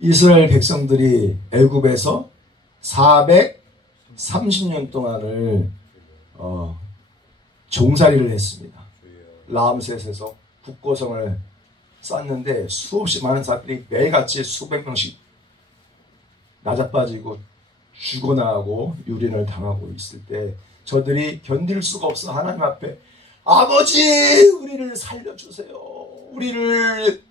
이스라엘 백성들이 애굽에서 430년 동안을 종살이를 했습니다. 라암셋에서 북고성을 쌓는데 수없이 많은 사람들이 매일같이 수백 명씩 낮아빠지고 죽어나가고 유린을 당하고 있을 때 저들이 견딜 수가 없어 하나님 앞에 아버지 우리를 살려주세요. 우리를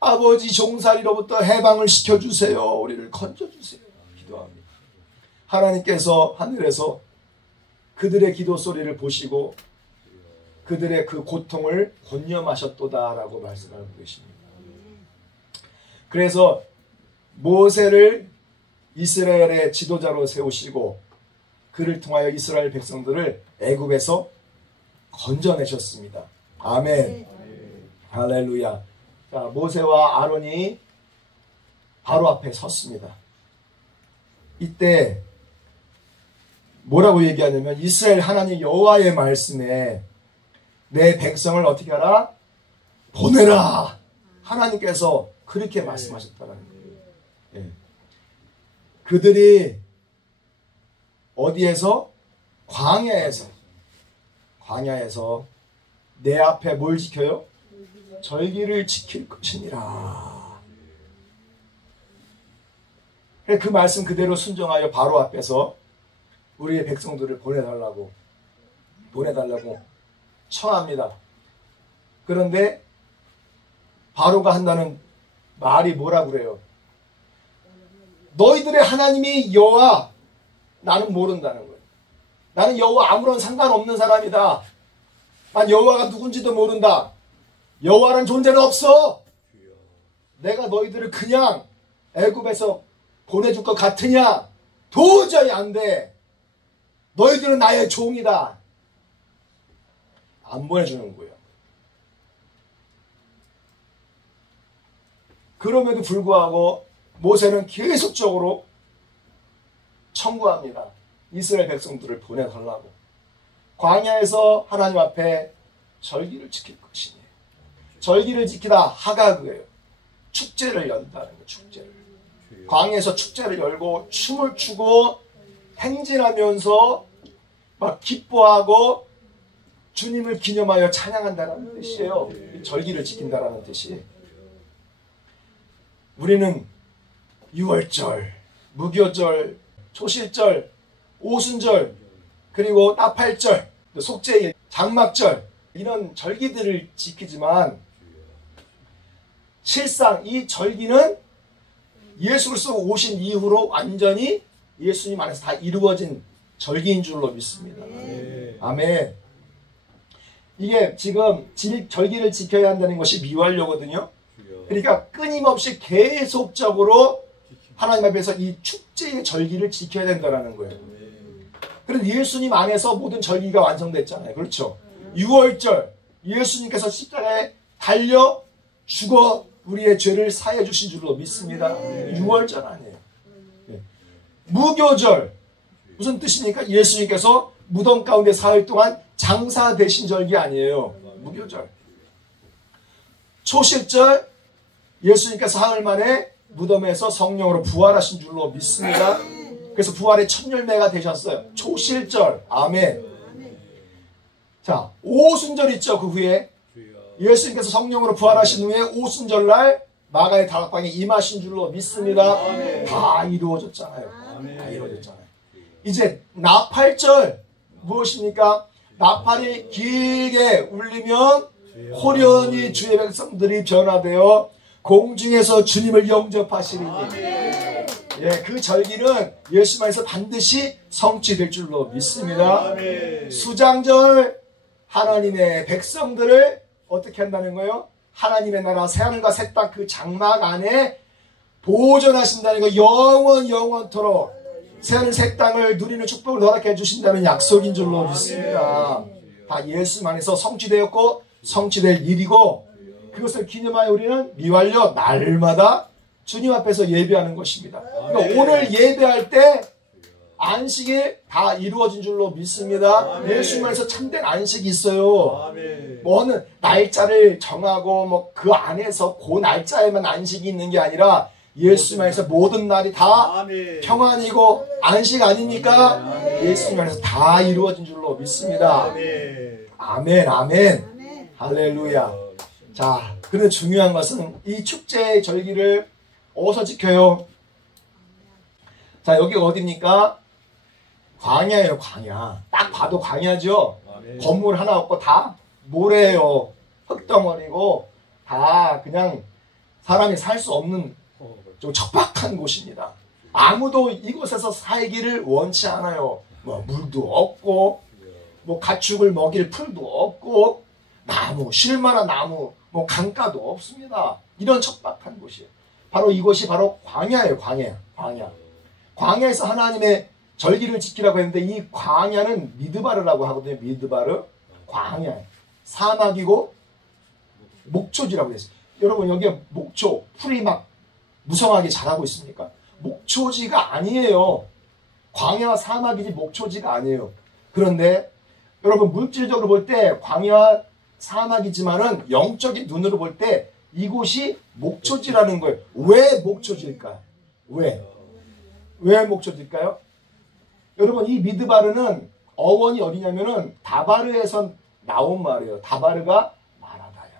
아버지 종살이로부터 해방을 시켜주세요. 우리를 건져주세요. 기도합니다. 하나님께서 하늘에서 그들의 기도 소리를 보시고 그들의 그 고통을 권념하셨도다라고 말씀하고 계십니다. 그래서 모세를 이스라엘의 지도자로 세우시고 그를 통하여 이스라엘 백성들을 애굽에서 건져내셨습니다. 아멘. 할렐루야. 자, 모세와 아론이 바로 앞에 섰습니다. 이때 뭐라고 얘기하냐면 이스라엘 하나님 여호와의 말씀에 내 백성을 어떻게 하라? 보내라. 하나님께서 그렇게 말씀하셨다는 거예요. 예. 그들이 어디에서? 광야에서 내 앞에 뭘 지켜요? 절기를 지킬 것이니라. 그 말씀 그대로 순종하여 바로 앞에서 우리의 백성들을 보내달라고 청합니다. 그런데 바로가 한다는 말이 뭐라 그래요? 너희들의 하나님이 여호와, 나는 모른다는 거예요. 나는 여호와 아무런 상관없는 사람이다. 난 여호와가 누군지도 모른다. 여호와란 존재는 없어. 내가 너희들을 그냥 애굽에서 보내줄 것 같으냐? 도저히 안 돼. 너희들은 나의 종이다. 안 보내주는 거예요. 그럼에도 불구하고 모세는 계속적으로 청구합니다. 이스라엘 백성들을 보내달라고. 광야에서 하나님 앞에 절기를 지킬 것이니. 절기를 지키다 하가그예요. 축제를 연다는 거예요. 축제를. 광야에서 축제를 열고 춤을 추고 행진하면서 막 기뻐하고 주님을 기념하여 찬양한다는 뜻이에요. 절기를 지킨다는 뜻이. 우리는 유월절, 무교절, 초실절, 오순절, 그리고 나팔절, 속죄일, 장막절 이런 절기들을 지키지만 실상 이 절기는 예수 그리스도 오신 이후로 완전히 예수님 안에서 다 이루어진 절기인 줄로 믿습니다. 아멘. 이게 지금 절기를 지켜야 한다는 것이 미완료거든요. 그러니까 끊임없이 계속적으로 하나님 앞에서 이 축제의 절기를 지켜야 된다는 거예요. 그런데 예수님 안에서 모든 절기가 완성됐잖아요. 그렇죠? 6월절 예수님께서 십자가에 달려 죽어 우리의 죄를 사해 주신 줄로 믿습니다. 6월절 아니에요. 무교절 무슨 뜻입니까? 예수님께서 무덤 가운데 사흘 동안 장사되신 절기 아니에요. 무교절. 초실절 예수님께서 사흘 만에 무덤에서 성령으로 부활하신 줄로 믿습니다. 그래서 부활의 첫 열매가 되셨어요. 초실절. 아멘. 자, 오순절 있죠. 그 후에 예수님께서 성령으로 부활하신 후에 오순절날 마가의 다락방에 임하신 줄로 믿습니다. 다 이루어졌잖아요. 다 이루어졌잖아요. 이제 나팔절 무엇입니까? 나팔이 길게 울리면 호련히 주의 백성들이 변화되어 공중에서 주님을 영접하시리니 예, 그 절기는 예수 안에서 반드시 성취될 줄로 믿습니다. 수장절 하나님의 백성들을 어떻게 한다는 거예요? 하나님의 나라 새하늘과 새 땅 그 장막 안에 보존하신다는 거. 영원토록 새하늘 새 땅을 누리는 축복을 허락해 주신다는 약속인 줄로 믿습니다. 다 예수 안에서 성취되었고 성취될 일이고 그것을 기념하여 우리는 미완료 날마다 주님 앞에서 예배하는 것입니다. 그러니까 오늘 예배할 때 안식이 다 이루어진 줄로 믿습니다. 예수 안에서 참된 안식이 있어요. 뭐는 날짜를 정하고 뭐 그 안에서 그 날짜에만 안식이 있는 게 아니라 예수님 안에서 모든 날이 다 아멘. 평안이고 안식 아닙니까? 아멘. 예수님 안에서 다 이루어진 줄로 믿습니다. 아멘. 아멘, 아멘. 할렐루야. 자, 그런데 중요한 것은 이 축제의 절기를 어디서 지켜요? 자, 여기가 어디입니까? 광야예요, 광야. 딱 봐도 광야죠? 아멘. 건물 하나 없고 다 모래예요. 흙덩어리고 다 그냥 사람이 살 수 없는 좀 척박한 곳입니다. 아무도 이곳에서 살기를 원치 않아요. 뭐 물도 없고 뭐 가축을 먹일 풀도 없고 나무, 쉴만한 나무, 뭐 강가도 없습니다. 이런 척박한 곳이에요. 바로 이곳이 바로 광야예요. 광야. 광야에서 하나님의 절기를 지키라고 했는데 이 광야는 미드바르라고 하거든요. 미드바르. 광야. 사막이고 목초지라고 했어요. 여러분 여기에 목초, 풀이 막 무성하게 자라고 있습니까? 목초지가 아니에요. 광야와 사막이지 목초지가 아니에요. 그런데 여러분 물질적으로 볼 때 광야와 사막이지만은 영적인 눈으로 볼 때 이곳이 목초지라는 거예요. 왜 목초지일까요? 왜 목초지일까요? 여러분 이 미드바르는 어원이 어디냐면은 다바르에서 나온 말이에요. 다바르가 말하다야.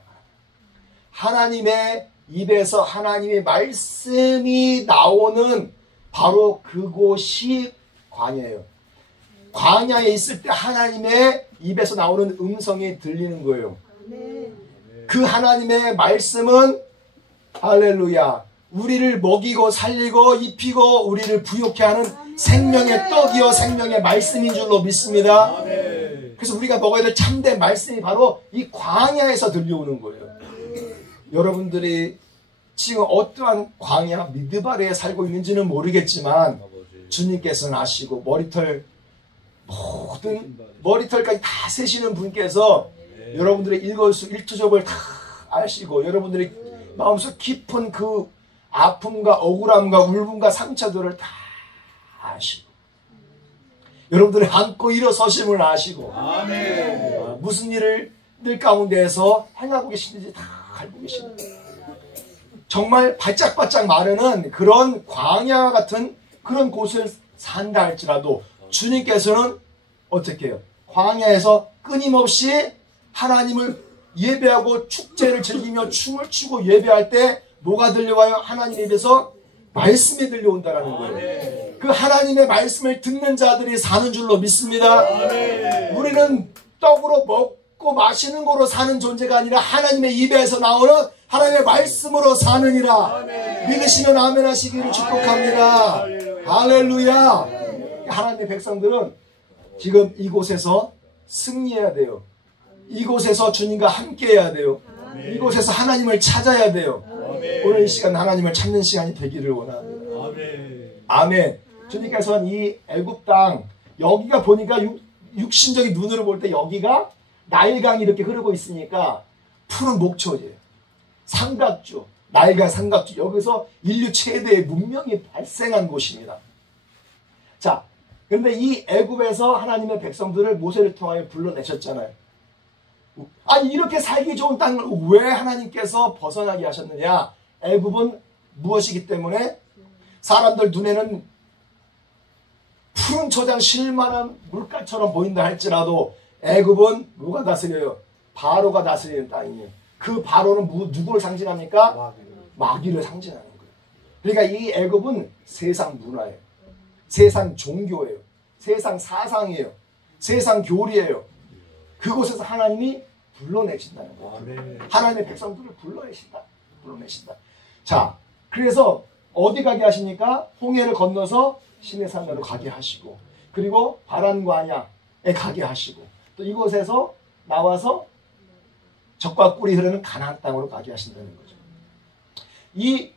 하나님의 입에서 하나님의 말씀이 나오는 바로 그곳이 광야예요. 광야에 있을 때 하나님의 입에서 나오는 음성이 들리는 거예요. 그 하나님의 말씀은 할렐루야 우리를 먹이고 살리고 입히고 우리를 부욕케 하는 생명의 떡이요 생명의 말씀인 줄로 믿습니다. 그래서 우리가 먹어야 될 참된 말씀이 바로 이 광야에서 들려오는 거예요. 여러분들이 지금 어떠한 광야 미드바르에 살고 있는지는 모르겠지만 주님께서는 아시고 모든 머리털까지 다 세시는 분께서 여러분들의 일거수일투족을 다 아시고 여러분들의 마음속 깊은 그 아픔과 억울함과 울분과 상처들을 다 아시고 여러분들의 안고 일어서심을 아시고 아멘. 무슨 일을 늘 가운데에서 행하고 계시는지 다 알고 계십니다. 정말 바짝바짝 마르는 그런 광야 같은 그런 곳을 산다 할지라도 주님께서는 어떻게 해요? 광야에서 끊임없이 하나님을 예배하고 축제를 즐기며 춤을 추고 예배할 때 뭐가 들려와요? 하나님의 입에서 말씀이 들려온다라는 거예요. 그 하나님의 말씀을 듣는 자들이 사는 줄로 믿습니다. 우리는 떡으로 먹고 마시는 거로 사는 존재가 아니라 하나님의 입에서 나오는 하나님의 말씀으로 사느니라. 믿으시면 아멘 하시기를 축복합니다. 할렐루야. 하나님의 백성들은 지금 이곳에서 승리해야 돼요. 이곳에서 주님과 함께 해야 돼요. 이곳에서 하나님을 찾아야 돼요. 오늘 이 시간 하나님을 찾는 시간이 되기를 원합니다. 아멘. 주님께서는 이 애굽 땅 여기가 보니까 육신적인 눈으로 볼 때 여기가 나일강이 이렇게 흐르고 있으니까 푸른 목초지예요. 삼각주, 나일강 삼각주 여기서 인류 최대의 문명이 발생한 곳입니다. 자, 그런데 이 애굽에서 하나님의 백성들을 모세를 통하여 불러내셨잖아요. 아니 이렇게 살기 좋은 땅을 왜 하나님께서 벗어나게 하셨느냐? 애굽은 무엇이기 때문에 사람들 눈에는 푸른 초장 실만한 물가처럼 보인다 할지라도 애굽은 누가 다스려요? 바로가 다스리는 땅이에요. 그 바로는 누구를 상징합니까? 마귀를 상징하는 거예요. 그러니까 이 애굽은 세상 문화예요. 세상 종교예요. 세상 사상이에요. 세상 교리예요. 그곳에서 하나님이 불러내신다는 거예요. 하나님의 백성들을 불러내신다. 자, 그래서 어디 가게 하십니까? 홍해를 건너서 시내산으로 가게 하시고 그리고 바란과냐에 가게 하시고 또 이곳에서 나와서 젖과 꿀이 흐르는 가나안 땅으로 가게 하신다는 거죠. 이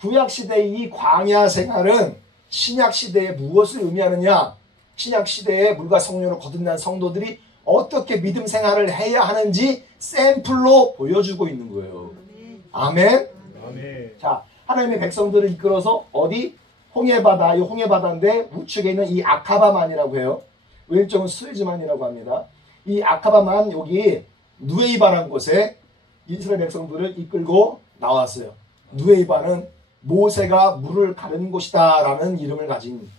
구약시대의 이 광야 생활은 신약시대에 무엇을 의미하느냐? 신약시대에 물과 성령으로 거듭난 성도들이 어떻게 믿음 생활을 해야 하는지 샘플로 보여주고 있는 거예요. 아멘. 자, 하나님의 백성들을 이끌어서 어디? 홍해바다, 이 홍해바다인데 우측에 있는 이 아카바만이라고 해요. 왼쪽은 스웨즈만이라고 합니다. 이 아카바만 여기 누에이바라는 곳에 이스라엘 백성들을 이끌고 나왔어요. 누에이바는 모세가 물을 가른 곳이다라는 이름을 가진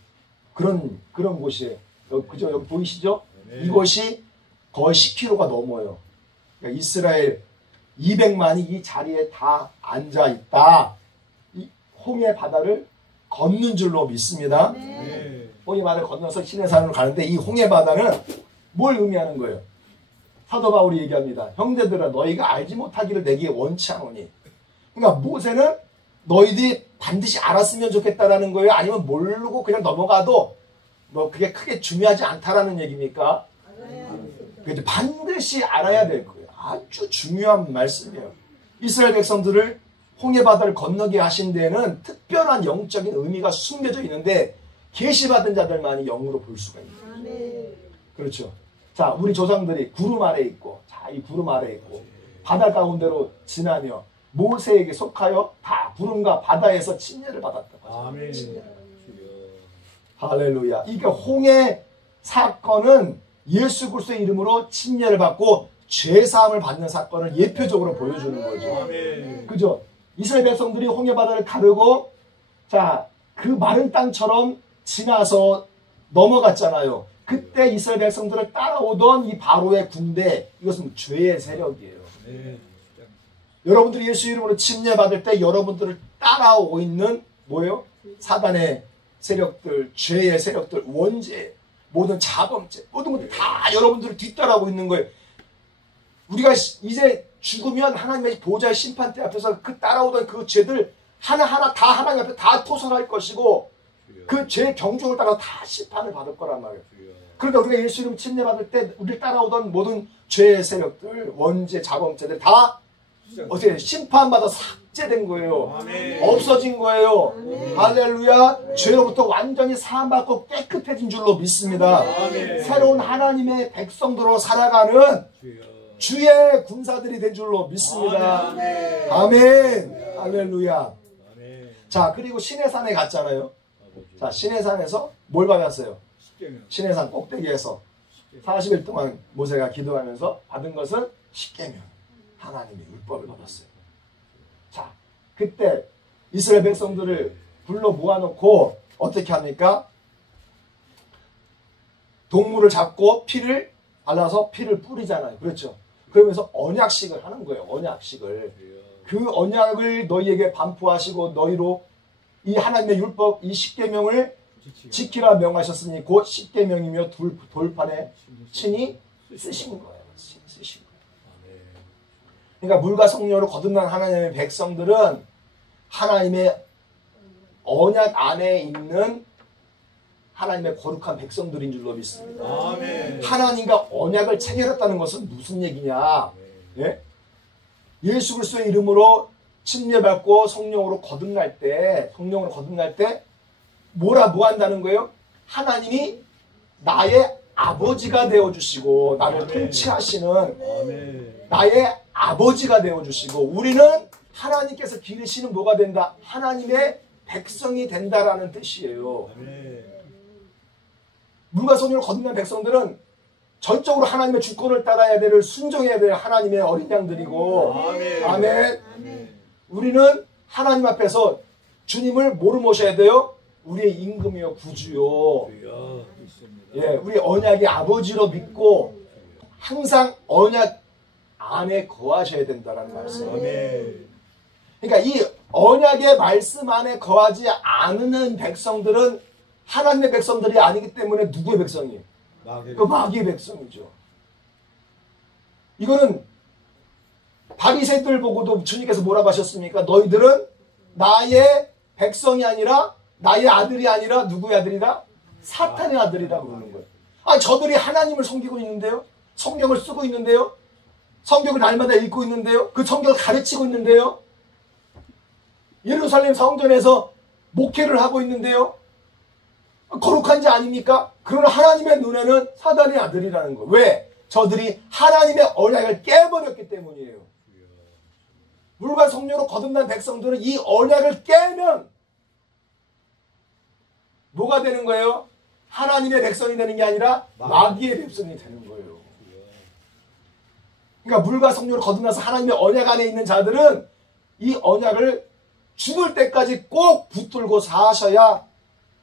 그런 곳이에요. 그죠? 여기 보이시죠? 네. 이곳이 거의 10km가 넘어요. 그러니까 이스라엘 200만이 이 자리에 다 앉아 있다. 이 홍해 바다를 걷는 줄로 믿습니다. 네. 홍해 바다를 건너서 시내산으로 가는데 이 홍해 바다는 뭘 의미하는 거예요? 사도 바울이 얘기합니다. 형제들아 너희가 알지 못하기를 내게 원치 않으니. 그러니까 모세는 너희들이 반드시 알았으면 좋겠다라는 거예요? 아니면 모르고 그냥 넘어가도 뭐 그게 크게 중요하지 않다라는 얘기입니까? 그래도 반드시 알아야 될 거예요. 아주 중요한 말씀이에요. 이스라엘 백성들을 홍해 바다를 건너게 하신 데에는 특별한 영적인 의미가 숨겨져 있는데 계시받은 자들만이 영으로 볼 수가 있는. 그렇죠. 자, 우리 조상들이 구름 아래 있고, 자, 이 구름 아래 있고, 바다 가운데로 지나며 모세에게 속하여 다 구름과 바다에서 침례를 받았다고 하죠. 아멘. 할렐루야. 그러니까 홍해 사건은 예수 그리스도의 이름으로 침례를 받고 죄 사함을 받는 사건을 예표적으로 보여주는 거죠. 아멘. 그죠? 이스라엘 백성들이 홍해 바다를 가르고 자, 그 마른 땅처럼 지나서 넘어갔잖아요. 그때 이스라엘 백성들을 따라오던 이 바로의 군대, 이것은 죄의 세력이에요. 네. 여러분들이 예수 이름으로 침례 받을 때 여러분들을 따라오고 있는 뭐예요? 사단의 세력들, 죄의 세력들, 원죄, 모든 자범죄, 모든 것들 다 여러분들을 뒤따라오고 있는 거예요. 우리가 이제 죽으면 하나님의 보좌의 심판대 앞에서 그 따라오던 그 죄들 하나하나 다 하나님 앞에 다 토설할 것이고 그 죄의 경중을 따라 다 심판을 받을 거란 말이에요. 그러니까 우리가 예수 이름 침례 받을 때 우리를 따라오던 모든 죄의 세력들, 원죄, 자범죄들 다 어떻게 심판받아 삭제된 거예요. 아멘. 없어진 거예요. 할렐루야. 죄로부터 완전히 사함받고 깨끗해진 줄로 믿습니다. 아멘. 새로운 하나님의 백성들로 살아가는 주의 군사들이 된 줄로 믿습니다. 아멘. 아멘. 할렐루야. 아멘. 자, 그리고 시내산에 갔잖아요. 자, 시내산에서 뭘 받았어요? 시내산 꼭대기에서 40일 동안 모세가 기도하면서 받은 것은 십계명, 하나님의 율법을 받았어요. 자, 그때 이스라엘 백성들을 불러 모아놓고 어떻게 합니까? 동물을 잡고 피를 발라서 피를 뿌리잖아요. 그렇죠? 그러면서 언약식을 하는 거예요. 언약식을. 그 언약을 너희에게 반포하시고 너희로 이 하나님의 율법, 이 십계명을 지키라 명하셨으니 곧 십계명이며 돌판에 친히 쓰신 거예요. 쓰신 거예요. 그러니까 물과 성령으로 거듭난 하나님의 백성들은 하나님의 언약 안에 있는 하나님의 거룩한 백성들인 줄로 믿습니다. 아멘. 하나님과 언약을 체결했다는 것은 무슨 얘기냐? 예? 예수 그리스도의 이름으로 침례받고 성령으로 거듭날 때 뭐 한다는 거예요? 하나님이 나의 아버지가 되어주시고 나를 아멘. 통치하시는 아멘. 나의 아버지가 되어주시고 우리는 하나님께서 기르시는 뭐가 된다? 하나님의 백성이 된다라는 뜻이에요. 아멘. 물과 성령으로 거듭난 백성들은 전적으로 하나님의 주권을 따라야 될 순종해야 될 하나님의 어린 양들이고 아멘. 아멘. 아멘. 우리는 하나님 앞에서 주님을 뭐로 모셔야 돼요? 우리의 임금이요 구주요. 예, 우리 언약의 아버지로 믿고 항상 언약 안에 거하셔야 된다는 말씀. 아멘. 그러니까 이 언약의 말씀 안에 거하지 않는 백성들은 하나님의 백성들이 아니기 때문에 누구의 백성이에요? 그 마귀의 백성이죠. 이거는 바리새인들 보고도 주님께서 뭐라고 하셨습니까? 너희들은 나의 백성이 아니라 나의 아들이 아니라 누구의 아들이다? 사탄의 아들이다 그러는 거예요. 아, 저들이 하나님을 섬기고 있는데요. 성경을 쓰고 있는데요. 성경을 날마다 읽고 있는데요. 그 성경을 가르치고 있는데요. 예루살렘 성전에서 목회를 하고 있는데요. 거룩한 자 아닙니까? 그러나 하나님의 눈에는 사단의 아들이라는 거예요. 왜? 저들이 하나님의 언약을 깨버렸기 때문이에요. 물과 성령으로 거듭난 백성들은 이 언약을 깨면 뭐가 되는 거예요? 하나님의 백성이 되는 게 아니라 마귀의 백성이 되는 거예요. 그러니까 물과 성령으로 거듭나서 하나님의 언약 안에 있는 자들은 이 언약을 죽을 때까지 꼭 붙들고 사셔야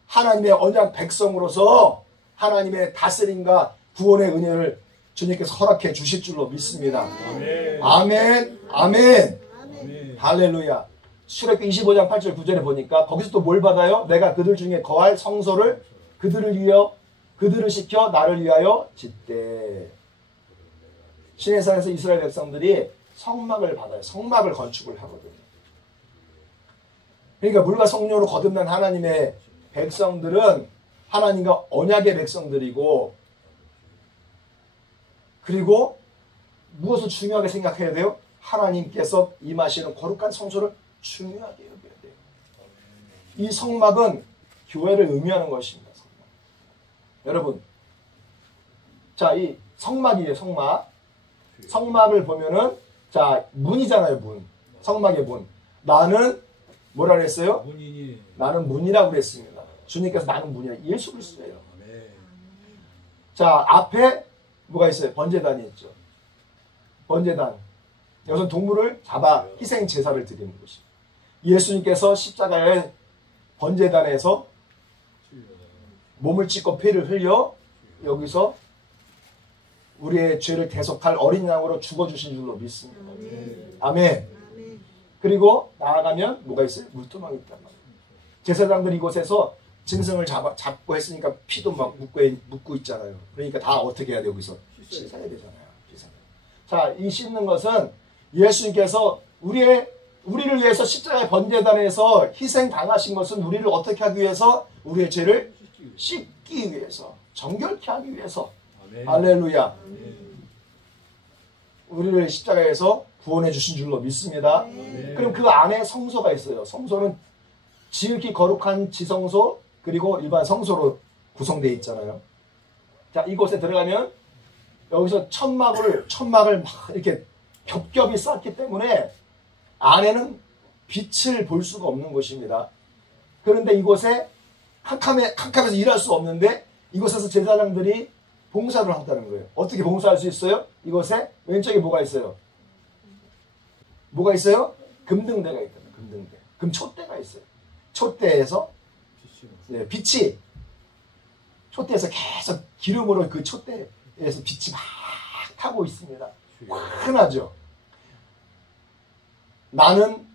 하나님의 언약 백성으로서 하나님의 다스림과 구원의 은혜를 주님께서 허락해 주실 줄로 믿습니다. 아멘. 아멘. 아멘. 아멘. 할렐루야. 출애굽기 25장 8절 9절에 보니까 거기서 또 뭘 받아요? 내가 그들 중에 거할 성소를 그들을 시켜 나를 위하여 짓되. 시내산에서 이스라엘 백성들이 성막을 받아요. 성막을 건축을 하거든요. 그러니까 물과 성령으로 거듭난 하나님의 백성들은 하나님과 언약의 백성들이고, 그리고 무엇을 중요하게 생각해야 돼요? 하나님께서 임하시는 거룩한 성소를 중요하게 여겨야 돼요. 이 성막은 교회를 의미하는 것입니다. 성막. 여러분, 자, 이 성막이에요. 성막. 성막을 보면은, 자, 문이잖아요. 문. 성막의 문. 나는 뭐라 그랬어요? 문이니. 나는 문이라고 그랬습니다. 주님께서 나는 문이야. 예수 그리스도예요. 아멘. 자, 앞에 뭐가 있어요? 번제단이 있죠. 번제단. 여기서 동물을 잡아 희생 제사를 드리는 곳이에요. 예수님께서 십자가의 번제단에서 몸을 찢고 피를 흘려 여기서 우리의 죄를 대속할 어린 양으로 죽어주신 줄로 믿습니다. 아멘. 그리고 나아가면 뭐가 있어요? 물두멍이 있단 말이에요. 제사장들이 이곳에서 짐승을 잡고 했으니까 피도 막 묻고 있잖아요. 그러니까 다 어떻게 해야 돼요? 여기서 씻어야 되잖아요. 자, 이 씻는 것은 예수님께서 우리를 위해서 십자가의 번제단에서 희생 당하신 것은 우리를 어떻게 하기 위해서? 우리의 죄를 씻기 위해서, 정결케 하기 위해서. 아멘. 할렐루야. 아멘. 우리를 십자가에서 구원해 주신 줄로 믿습니다. 아멘. 그럼 그 안에 성소가 있어요. 성소는 지극히 거룩한 지성소 그리고 일반 성소로 구성되어 있잖아요. 자, 이곳에 들어가면 여기서 천막을 막 이렇게 겹겹이 쌓기 때문에 안에는 빛을 볼 수가 없는 곳입니다. 그런데 이곳에 캄캄해서 일할 수 없는데 이곳에서 제사장들이 봉사를 한다는 거예요. 어떻게 봉사할 수 있어요? 이곳에 왼쪽에 뭐가 있어요? 뭐가 있어요? 금등대가 있거든요. 금등대. 금촛대가 있어요. 촛대에서 빛이 촛대에서 계속 기름으로 그 촛대에서 빛이 막 타고 있습니다. 환하죠. 나는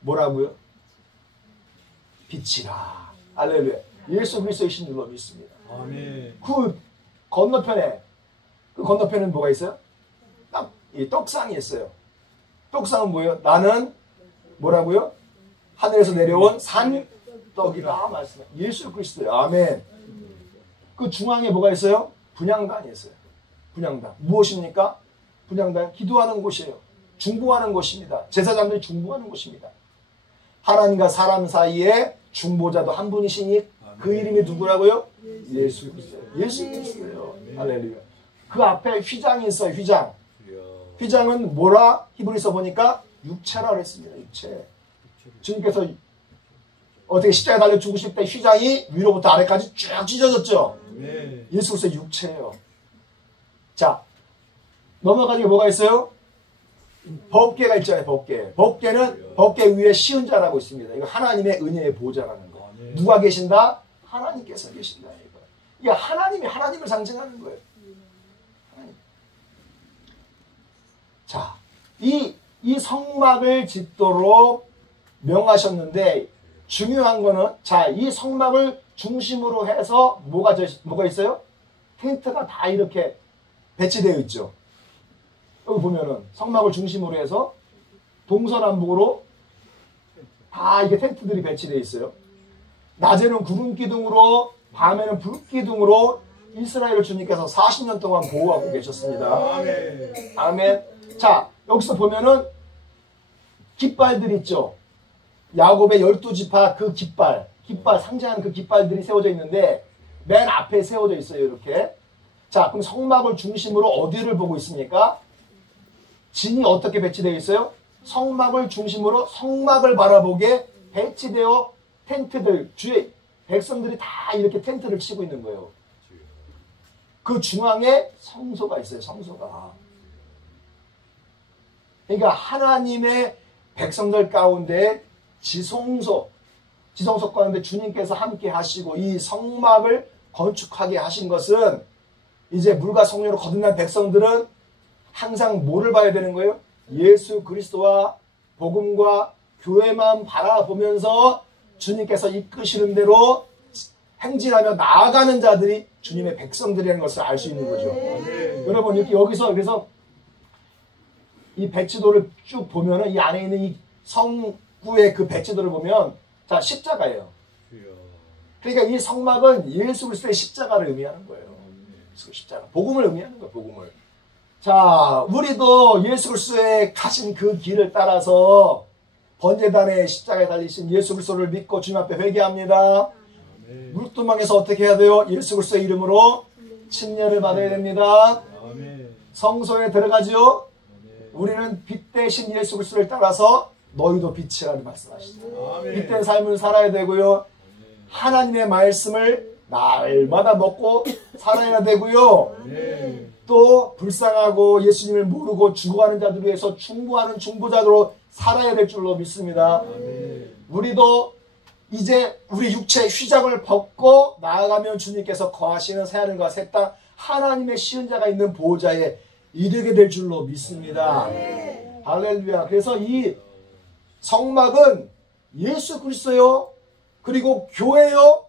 뭐라고요? 빛이라. 할렐루야. 예수 그리스도이신 줄로 믿습니다. 아멘. 그 건너편에는 뭐가 있어요? 이 떡상이 있어요. 떡상은 뭐예요? 나는 뭐라고요? 하늘에서 내려온 산떡이다 말씀해. 예수 그리스도예요. 아멘. 그 중앙에 뭐가 있어요? 분향단이 있어요. 분향단. 무엇입니까? 분향단. 기도하는 곳이에요. 중보하는 곳입니다. 제사장들이 중보하는 곳입니다. 하나님과 사람 사이에 중보자도 한 분이시니 그 이름이 누구라고요? 예수 그리스도예요. 예수 그리스도예요. 할렐루야. 그 앞에 휘장이 있어요. 휘장. 휘장은 뭐라? 히브리서 보니까 육체라고 했습니다. 육체. 주님께서 어떻게 십자가에 달려 죽으실 때 휘장이 위로부터 아래까지 쭉 찢어졌죠. 예수 그리스도의 육체예요. 자, 넘어가는 게 뭐가 있어요? 법궤가 있잖아요. 법궤는 법궤 위에 시은 자라고 있습니다. 이거 하나님의 은혜의 보좌라는 거. 누가 계신다? 하나님께서 계신다. 이게 하나님을 상징하는 거예요. 하나님. 자, 이 성막을 짓도록 명하셨는데 중요한 거는, 자, 이 성막을 중심으로 해서 뭐가 있어요? 텐트가 다 이렇게 배치되어 있죠. 여기 보면은 성막을 중심으로 해서 동서남북으로 다 이게 텐트들이 배치되어 있어요. 낮에는 구름 기둥으로, 밤에는 불 기둥으로 이스라엘을 주님께서 40년 동안 보호하고 계셨습니다. 아멘. 아멘. 자, 여기서 보면은 깃발들 있죠. 야곱의 12지파 그 깃발 상징하는 그 깃발들이 세워져 있는데 맨 앞에 세워져 있어요. 이렇게. 자, 그럼 성막을 중심으로 어디를 보고 있습니까? 진이 어떻게 배치되어 있어요? 성막을 중심으로 성막을 바라보게 배치되어 텐트들, 주의 백성들이 다 이렇게 텐트를 치고 있는 거예요. 그 중앙에 성소가 있어요. 성소가. 그러니까 하나님의 백성들 가운데 지성소 가운데 주님께서 함께 하시고 이 성막을 건축하게 하신 것은 이제 물과 성령으로 거듭난 백성들은 항상 뭐를 봐야 되는 거예요? 예수 그리스도와 복음과 교회만 바라보면서 주님께서 이끄시는 대로 행진하며 나아가는 자들이 주님의 백성들이라는 것을 알 수 있는 거죠. 여러분 이렇게 여기서 그래서 이 배치도를 쭉 보면은 이 안에 있는 이 성구의 그 배치도를 보면 자 십자가예요. 그러니까 이 성막은 예수 그리스도의 십자가를 의미하는 거예요. 십자가 복음을 의미하는 거예요. 복음을. 자 우리도 예수 그리스도의 가신 그 길을 따라서 번제단의 십자가에 달리신 예수 그리스도를 믿고 주님 앞에 회개합니다. 물두멍에서 어떻게 해야 돼요? 예수 그리스도의 이름으로 침례를 받아야 됩니다. 성소에 들어가죠. 우리는 빛 대신 예수 그리스도를 따라서 너희도 빛이라는 말씀하시죠. 빛된 삶을 살아야 되고요. 하나님의 말씀을 날마다 먹고 살아야 되고요. 또 불쌍하고 예수님을 모르고 죽어가는 자들 위해서 중보하는 중보자들로 살아야 될 줄로 믿습니다. 우리도 이제 우리 육체의 휘장을 벗고 나아가면 주님께서 거하시는 새하늘과 새 땅 하나님의 시은자가 있는 보호자에 이르게 될 줄로 믿습니다. 할렐루야. 그래서 이 성막은 예수 그리스도요. 그리고 교회요.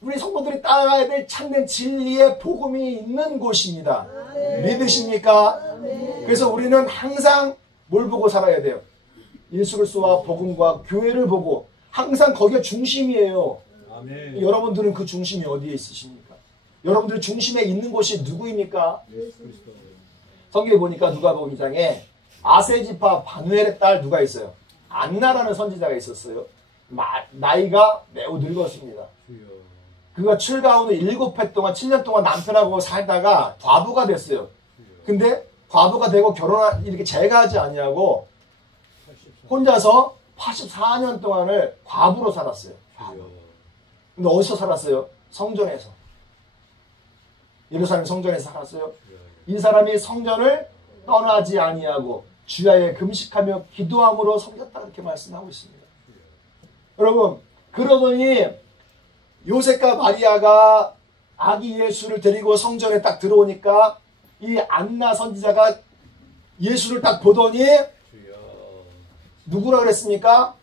우리 성도들이 따라가야 될 참된 진리의 복음이 있는 곳입니다. 믿으십니까? 그래서 우리는 항상 뭘 보고 살아야 돼요? 예수 그리스도와 복음과 교회를 보고 항상 거기가 중심이에요. 아멘. 여러분들은 그 중심이 어디에 있으십니까? 여러분들 중심에 있는 곳이 누구입니까? 성경에 보니까 누가복음 2장에 아세지파 바누엘의 딸 누가 있어요? 안나라는 선지자가 있었어요. 나이가 매우 늙었습니다. 그가 출가 후 7해 동안 7년 동안 남편하고 살다가 과부가 됐어요. 근데 과부가 되고 이렇게 재가하지 않냐고 혼자서 84년 동안을 과부로 살았어요. 근데 어디서 살았어요? 성전에서. 예루살렘 성전에서 살았어요. 이 사람이 성전을 떠나지 아니하고 주야에 금식하며 기도함으로 섬겼다 이렇게 말씀하고 있습니다. 여러분 그러더니 요셉과 마리아가 아기 예수를 데리고 성전에 딱 들어오니까 이 안나 선지자가 예수를 딱 보더니 누구라 그랬습니까?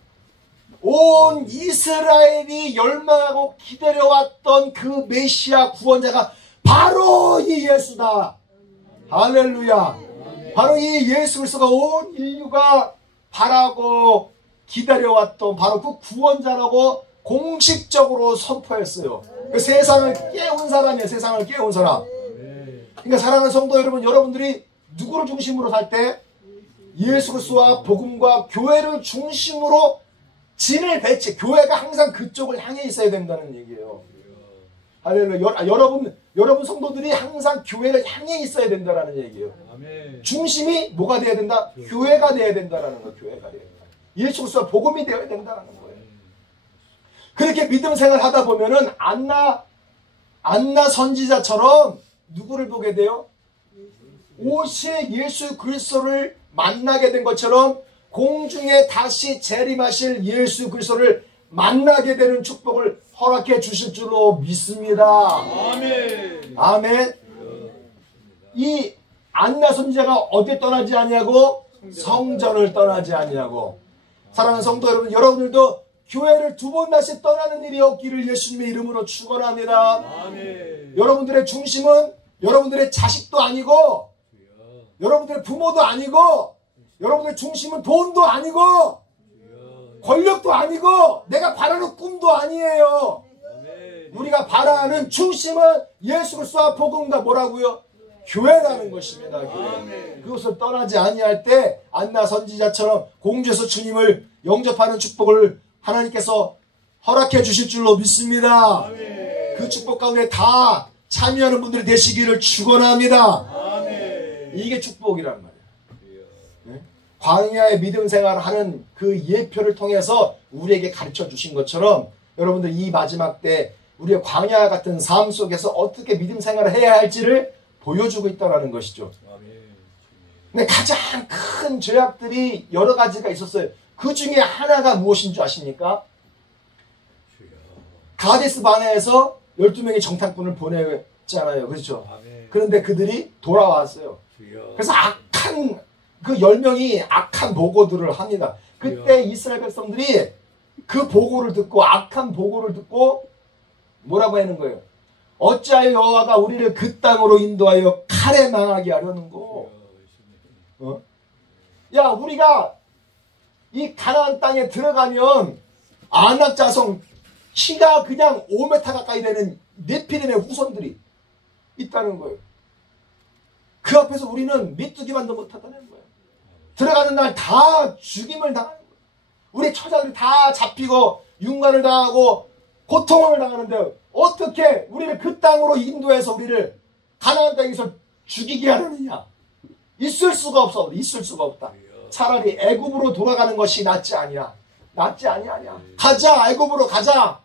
온 이스라엘이 열망하고 기다려왔던 그 메시아 구원자가 바로 이 예수다. 할렐루야. 바로 이 예수 그리스도가 온 인류가 바라고 기다려왔던 바로 그 구원자라고 공식적으로 선포했어요. 그 세상을 깨운 사람이에요. 세상을 깨운 사람. 그러니까 사랑하는 성도 여러분, 여러분들이 누구를 중심으로 살 때 예수 그리스도와 복음과 교회를 중심으로 진을 배치, 교회가 항상 그쪽을 향해 있어야 된다는 얘기예요. 할렐루야. 여러분 성도들이 항상 교회를 향해 있어야 된다는 얘기예요. 중심이 뭐가 돼야 된다? 교회가 돼야 된다는 거예요. 교회가 돼야 된다. 예수 그리스도와 복음이 되어야 된다는 거예요. 그렇게 믿음 생활 하다 보면은 안나 선지자처럼 누구를 보게 돼요? 오실 예수 그리스도를 만나게 된 것처럼 공중에 다시 재림하실 예수 그리스도를 만나게 되는 축복을 허락해 주실 줄로 믿습니다. 아멘. 아멘. 이 안나 선지자가 어디 떠나지 아니하고 성전을 떠나지 아니하고. 사랑하는 성도 여러분, 여러분들도 교회를 2번 다시 떠나는 일이 없기를 예수님의 이름으로 축원합니다. 아멘. 여러분들의 중심은 여러분들의 자식도 아니고 여러분들의 부모도 아니고 여러분들의 중심은 돈도 아니고 권력도 아니고 내가 바라는 꿈도 아니에요. 우리가 바라는 중심은 예수 그리스도와 복음과 뭐라고요? 교회라는 것입니다. 교회. 그것을 떠나지 아니할 때 안나 선지자처럼 공주에서 주님을 영접하는 축복을 하나님께서 허락해 주실 줄로 믿습니다. 아멘. 그 축복 가운데 다 참여하는 분들이 되시기를 축원합니다. 아멘. 이게 축복이란 말이에요. 네? 광야의 믿음 생활을 하는 그 예표를 통해서 우리에게 가르쳐 주신 것처럼 여러분들 이 마지막 때 우리의 광야 같은 삶 속에서 어떻게 믿음 생활을 해야 할지를 보여주고 있다는 것이죠. 근데 가장 큰 죄악들이 여러 가지가 있었어요. 그 중에 하나가 무엇인 줄 아십니까? 가데스 바네에서 12명의 정탐꾼을 보냈잖아요. 그렇죠? 그런데 그들이 돌아왔어요. 그래서 악한 그 10명이 악한 보고들을 합니다. 그때 이스라엘 백성들이 그 보고를 듣고 악한 보고를 듣고 뭐라고 하는 거예요? 어찌하여 여호와가 우리를 그 땅으로 인도하여 칼에 망하게 하려는 거? 야, 우리가 이 가나안 땅에 들어가면 아낙 자손 키가 그냥 5m 가까이 되는 네피림의 후손들이 있다는 거예요. 그 앞에서 우리는 밑두기만도 못하다는 거예요. 들어가는 날 다 죽임을 당하는 거예요. 우리 처자들이 다 잡히고 윤관을 당하고 고통을 당하는데 어떻게 우리를 그 땅으로 인도해서 우리를 가나안 땅에서 죽이게 하느냐? 있을 수가 없어. 있을 수가 없다. 차라리 애굽으로 돌아가는 것이 낫지 아니야. 낫지 아니야. 가자. 애굽으로 가자.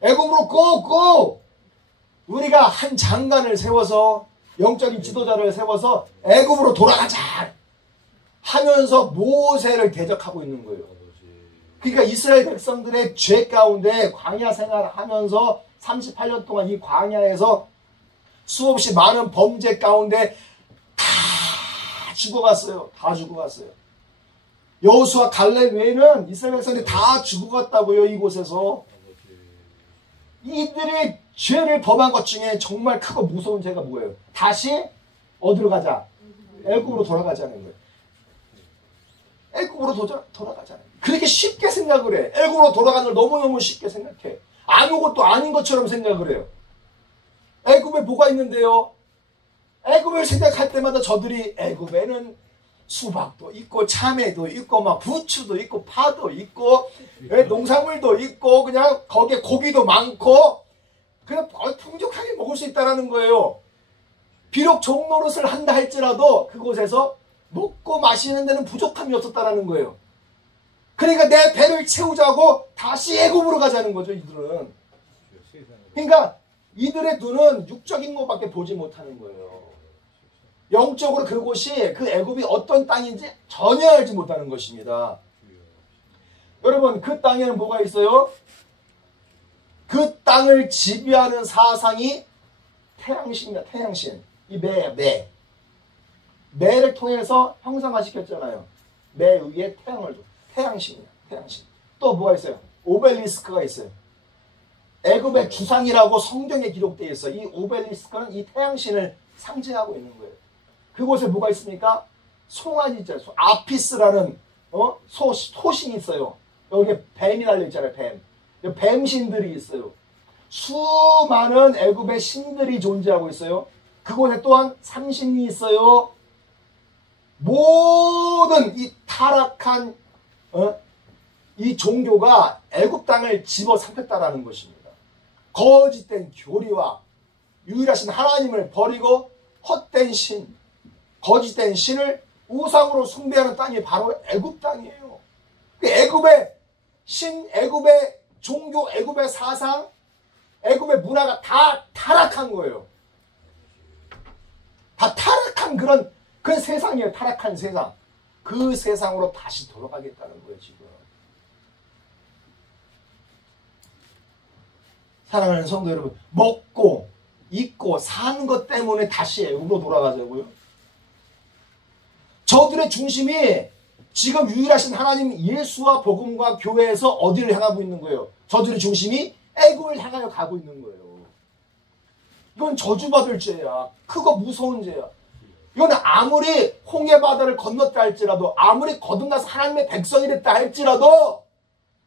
애굽으로 고! 우리가 한 장관을 세워서 영적인 지도자를 세워서 애굽으로 돌아가자 하면서 모세를 대적하고 있는 거예요. 그러니까 이스라엘 백성들의 죄 가운데 광야 생활하면서 38년 동안 이 광야에서 수없이 많은 범죄 가운데 다 죽어갔어요. 다 죽어갔어요. 여호수아 갈렙 외에는 이스라엘 백성들이 다 죽어갔다고요. 이곳에서. 이들이 죄를 범한 것 중에 정말 크고 무서운 죄가 뭐예요? 다시 어디로 가자? 애굽으로 돌아가자는 거예요. 애굽으로 돌아가자는 거예요. 그렇게 쉽게 생각을 해. 애굽으로 돌아가는 걸 너무너무 쉽게 생각해. 아무것도 아닌 것처럼 생각을 해요. 애굽에 뭐가 있는데요? 애굽을 생각할 때마다 저들이 애굽에는 수박도 있고 참외도 있고 막 부추도 있고 파도 있고 농산물도 있고 그냥 거기에 고기도 많고 그냥 풍족하게 먹을 수 있다는 거예요. 비록 종노릇을 한다 할지라도 그곳에서 먹고 마시는 데는 부족함이 없었다는 거예요. 그러니까 내 배를 채우자고 다시 애굽으로 가자는 거죠. 이들은. 그러니까 이들의 눈은 육적인 것밖에 보지 못하는 거예요. 영적으로 그곳이 그 애굽이 어떤 땅인지 전혀 알지 못하는 것입니다. 여러분 그 땅에는 뭐가 있어요? 그 땅을 지배하는 사상이 태양신입니다. 태양신. 이 매를 통해서 형상화시켰잖아요. 매 위에 태양을 줘. 태양신이야. 태양신. 또 뭐가 있어요? 오벨리스크가 있어요. 애굽의 주상이라고 성경에 기록되어 있어요. 이 오벨리스크는 이 태양신을 상징하고 있는 거예요. 그곳에 뭐가 있습니까? 송아지 있잖아요. 아피스라는 소신이 있어요. 여기에 뱀이 달려있잖아요. 뱀. 뱀신들이 있어요. 수많은 애굽의 신들이 존재하고 있어요. 그곳에 또한 삼신이 있어요. 모든 이 타락한 이 종교가 애굽 땅을 집어삼켰다라는 것입니다. 거짓된 교리와 유일하신 하나님을 버리고 헛된 신, 거짓된 신을 우상으로 숭배하는 땅이 바로 애굽 땅이에요. 애굽의 신, 애굽의 종교, 애굽의 사상, 애굽의 문화가 다 타락한 거예요. 다 타락한 그런 세상이에요. 타락한 세상. 그 세상으로 다시 돌아가겠다는 거예요. 지금. 사랑하는 성도 여러분, 먹고 입고 사는 것 때문에 다시 애굽으로 돌아가자고요. 저들의 중심이 지금 유일하신 하나님 예수와 복음과 교회에서 어디를 향하고 있는 거예요? 저들의 중심이 애굽을 향하여 가고 있는 거예요. 이건 저주받을 죄야. 크고 무서운 죄야. 이건 아무리 홍해바다를 건넜다 할지라도, 아무리 거듭나서 하나님의 백성이 됐다 할지라도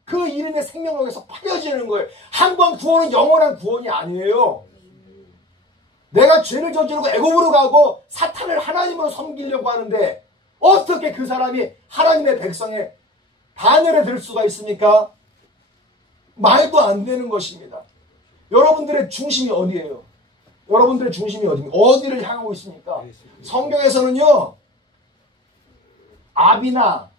그 이름의 생명력에서 파여지는 거예요. 한 번 구원은 영원한 구원이 아니에요. 내가 죄를 저지르고 애굽으로 가고 사탄을 하나님으로 섬기려고 하는데 어떻게 그 사람이 하나님의 백성의 반열에 들 수가 있습니까? 말도 안 되는 것입니다. 여러분들의 중심이 어디예요? 여러분들의 중심이 어디입니까? 어디를 향하고 있습니까? 성경에서는요, 아비나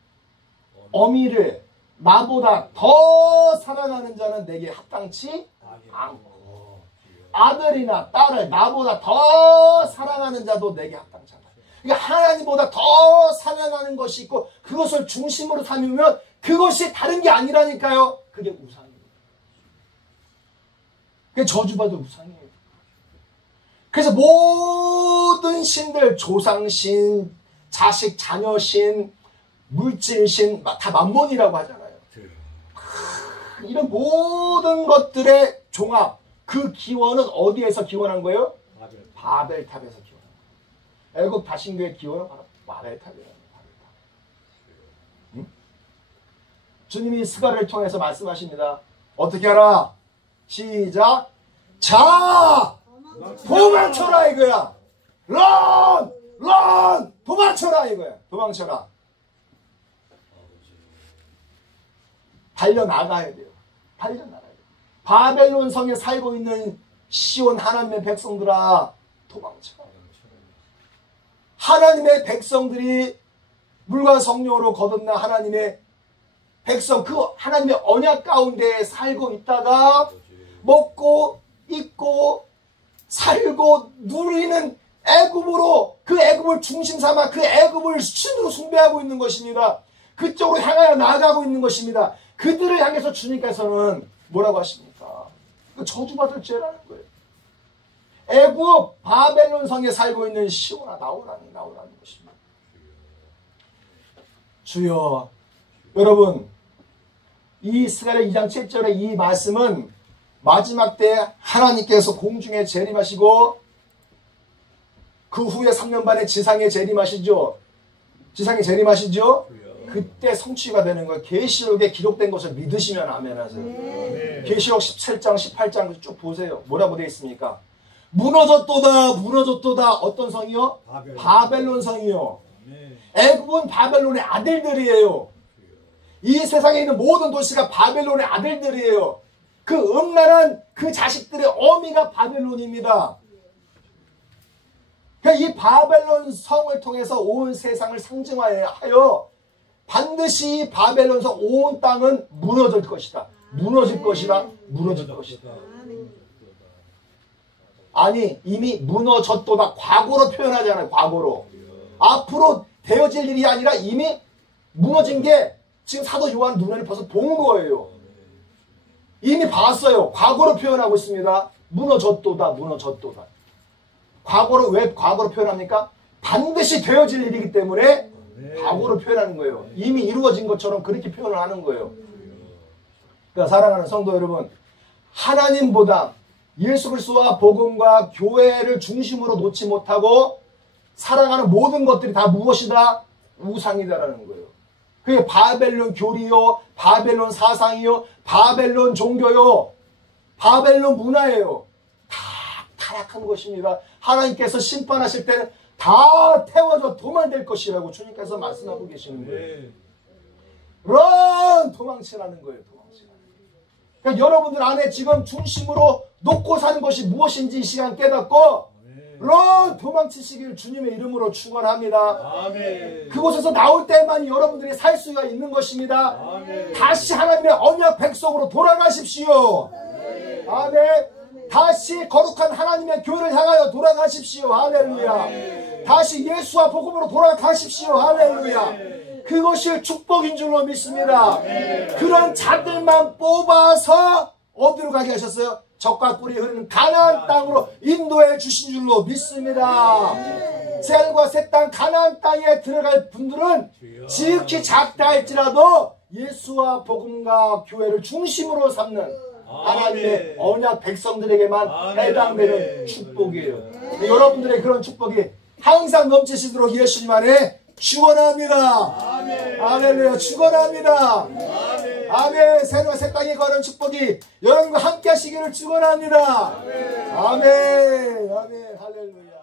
어미를 나보다 더 사랑하는 자는 내게 합당치 않고, 아들이나 딸을 나보다 더 사랑하는 자도 내게 합당치 않다. 그러니까 하나님보다 더 사랑하는 것이 있고 그것을 중심으로 삼으면 그것이 다른 게 아니라니까요. 그게 우상이에요. 그게 저주받을 우상이에요. 그래서 모든 신들, 조상신, 자식, 자녀신, 물질신, 다 만몬이라고 하잖아요. 이런 모든 것들의 종합, 그 기원은 어디에서 기원한 거예요? 바벨탑에서 기원한 거예요. 애굽 다신교의 기원은 바로 바벨탑이라는 거예요. 바벨탑. 응? 주님이 스가랴를 통해서 말씀하십니다. 어떻게 하라? 시작. 자! 도망쳐라 이거야. 런! 도망쳐라 이거야. 도망쳐라. 달려나가야 돼요. 달려나가야 돼요. 바벨론 성에 살고 있는 시온 하나님의 백성들아, 도망쳐. 하나님의 백성들이 물과 성령으로 거듭난 하나님의 백성, 그 하나님의 언약 가운데 살고 있다가 먹고 입고 살고 누리는 애굽으로, 그 애굽을 중심 삼아 그 애굽을 신으로 숭배하고 있는 것입니다. 그쪽으로 향하여 나아가고 있는 것입니다. 그들을 향해서 주님께서는 뭐라고 하십니까? 저주받을 죄라는 거예요. 애굽 바벨론 성에 살고 있는 시온아, 나오라는 것입니다. 주여, 여러분, 이 스가랴 2장 7절의 이 말씀은 마지막 때 하나님께서 공중에 재림하시고 그 후에 3년 반에 지상에 재림하시죠. 지상에 재림하시죠. 그때 성취가 되는 거예요. 계시록에 기록된 것을 믿으시면 아멘 하세요. 계시록 17장 18장 쭉 보세요. 뭐라고 되어 있습니까? 무너졌도다. 어떤 성이요? 바벨론 성이요. 애굽은 바벨론의 아들들이에요. 이 세상에 있는 모든 도시가 바벨론의 아들들이에요. 그 음란한 그 자식들의 어미가 바벨론입니다. 그러니까 이 바벨론 성을 통해서 온 세상을 상징하여 반드시 이 바벨론 성 온 땅은 무너질 것이다. 무너질 것이다. 아니, 이미 무너졌도다. 과거로 표현하잖아요. 과거로. 앞으로 되어질 일이 아니라 이미 무너진 게 지금 사도 요한 눈에 벌써 본 거예요. 이미 봤어요. 과거로 표현하고 있습니다. 무너졌도다. 과거로, 왜 과거로 표현합니까? 반드시 되어질 일이기 때문에 과거로 표현하는 거예요. 이미 이루어진 것처럼 그렇게 표현을 하는 거예요. 그러니까 사랑하는 성도 여러분, 하나님보다 예수 그리스도와 복음과 교회를 중심으로 놓지 못하고 사랑하는 모든 것들이 다 무엇이다? 우상이다라는 거예요. 그게 바벨론 교리요, 바벨론 사상이요, 바벨론 종교요, 바벨론 문화예요. 다 타락한 것입니다. 하나님께서 심판하실 때는 다 태워져 도망될 것이라고 주님께서 말씀하고 계시는 거예요. 도망치라는 거예요. 그러니까 여러분들 안에 지금 중심으로 놓고 사는 것이 무엇인지 이 시간 깨닫고 도망치시길 주님의 이름으로 축원합니다. 아멘. 그곳에서 나올 때만 여러분들이 살 수가 있는 것입니다. 아멘. 다시 하나님의 언약 백성으로 돌아가십시오. 아멘. 다시 거룩한 하나님의 교회를 향하여 돌아가십시오. 할렐루야. 다시 예수와 복음으로 돌아가십시오. 할렐루야. 그것이 축복인 줄로 믿습니다. 그런 자들만 뽑아서 어디로 가게 하셨어요? 적과 꿀이 흐르는 가나안 땅으로 인도해 주신 줄로 믿습니다. 셀과 새 땅 가나안 땅에 들어갈 분들은 지극히 작다 할지라도 예수와 복음과 교회를 중심으로 삼는 하나님의 언약 백성들에게만 해당되는 축복이에요. 여러분들의 그런 축복이 항상 넘치시도록 예수님 안에 축원합니다. 할렐루야. 축원합니다. 아멘. 새로운 새 땅에 거는 축복이 여러분과 함께 하시기를 축원합니다. 아멘. 할렐루야.